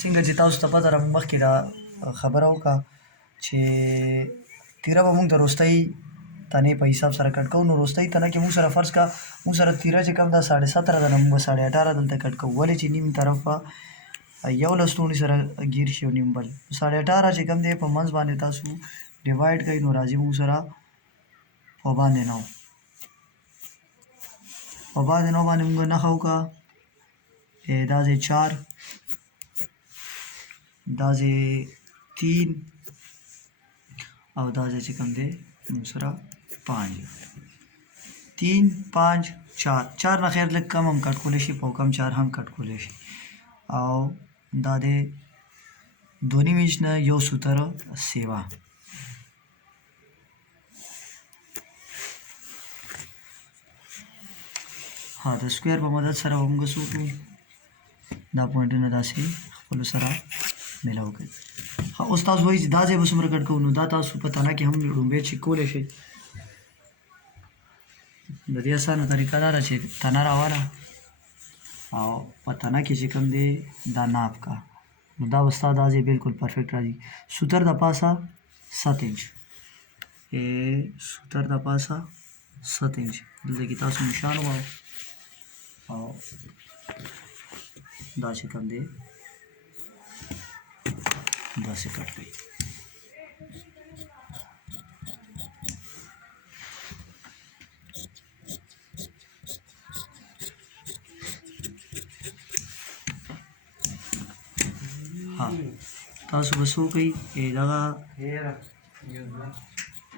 څنګه چې تاسو ته پته ده مخکې دا خبره وکړه چې تیره به مونږ د وروستۍ تنې په حساب سره کټ کوو. نو وروستۍ تنه کې مونږ سره فرض کا مونږ سره تیره چې کوم دا 17.5 ده، نو مونږ به 18.5 دلته کټ کوو. ولې چې نیم طرف به 11 لوڼې سره ګیر شي او نیم بل 18.5 چې کوم دی په منځ باندې تاسو ډیوایډ کوئ، نو راځي مونږ سره په باندې 9 په باندې 9 باندې مونږ نښه وکړه. دا ځای 4 دا ځای 3 او دا ځای چې کوم دی مونږ سره 5 3 5 4 نه خیر لږ کم هم کټ کولی شي، په کم 4 هم کټ کولی شي. او دا دی 2.5 انچ نه یو سوتره سیوا. ها د سکویر په مدد سره به موږ څه وکړو، دا پوینټونه داسې خپلو سره میلاو کړئ. ښه اوس تاسو وایي چې دا ځای به څومره کټ کوو، نو دا تاسو په تنه کې هم لومبی چیک کولی شئ. د دې اسانه طریقه دا ده چې تنه راواله او په تنه کې چې کوم دی دا ناپ کا، نو دا به ستا دا ځای بلکل پرفیکټ راځي. سوتر د پاسه 7 انچ سوتر د پاسه 7 انچ دلته کې تاسو نشان ووایئ او دا چې کوم دی داسې کټ کړئ. ها تاسو به څه وکئ، دغه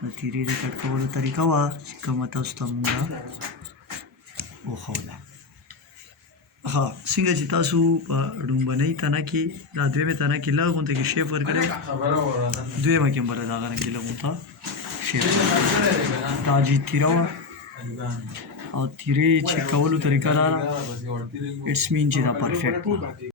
د تیرې د کټ کولو طریقه وه چې کومه تاسو ته مونږه وښوله. ها څنګه چې تاسو په لومبنۍ تنه کې دا دویمې تنه کې لږ غونته کې شیپ ورکړی، دویمه کې هم به د دغه رنګ کې لږ غونته شیپ دا جي تیره وه او تیرې چیک کولو طریقه دا ده اټس مین چې دا پرفیکټ ده.